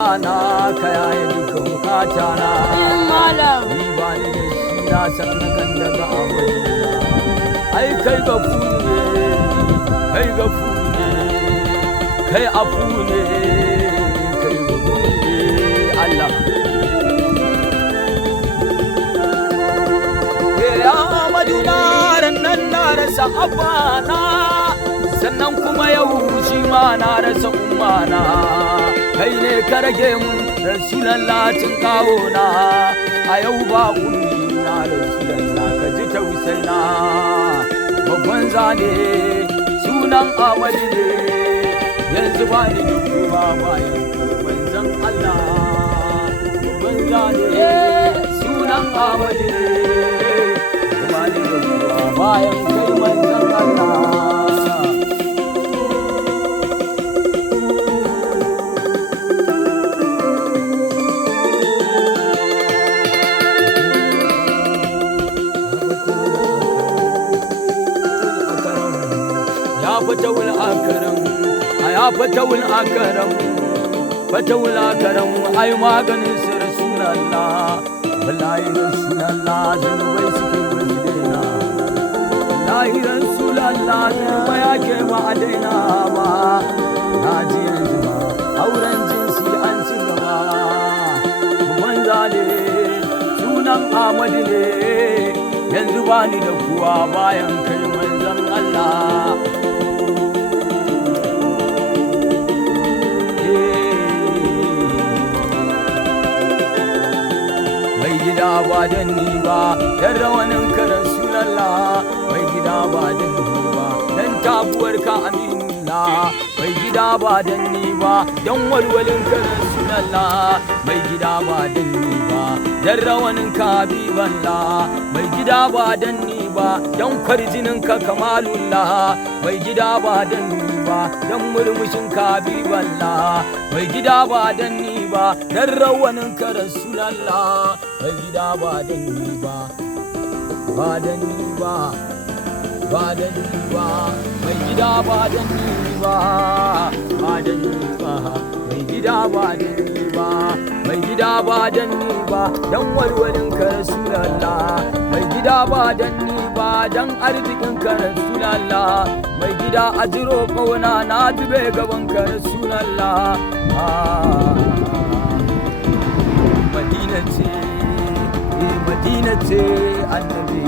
na ka yaye duka bukata na ni ba ni da shi na san na kan daga amalina ai kai gafuru ne kai gafuru ne kai afu ne kai gafuru ne Allah ya madina nan na rasa abana sannan kuma yau shi ma na rasa ummana kai ne ka rage mun rasulallah tun kawo na a yau ba kunni na rasulallah ka ji tausai na babban zane sunan amali ne yanzu ba ni da kowa bayan manzon Allah babban zane sunan amali ne ba ni da kowa bayan kai manzon Allah fatawul akaram aya fatawul akaram ai maganin su rasulullah wallahi rasulullah zunubai suke wajena wallahi rasulullah zunubai ake ba a daina ba na ji yanzu ba auren jinsi an ci gaba banza ne sunan Ahmadu ne yanzu ba ni da kuwa bayan kai manzon Allah gida ba dan ni ba dan rawanin ka rasulallah mai gida ba dan ni ba dan tabuwar ka amina mai gida ba dan ni ba dan walwalin ka rasulallah mai gida ba dan ni ba dan rawanin ka habiballah mai gida ba dan ni ba dan kwarjinin ka kamalullah mai gida ba dan ni ba dan murmushin ka habiballah mai gida ba dan ni ba dan rawanin ka rasulallah mai gida ba dan ni ba ba dan ni ba ba dan ni ba mai gida ba dan ni ba ba dan ni ba mai gida ba dan ni ba mai gida ba dan ni ba dan walwalin ka rasulallah mai gida ba dan ni ba dan arzikin ka rasulallah mai gida ajiro kauna na dube gaban ka rasulallah Madina ce annabi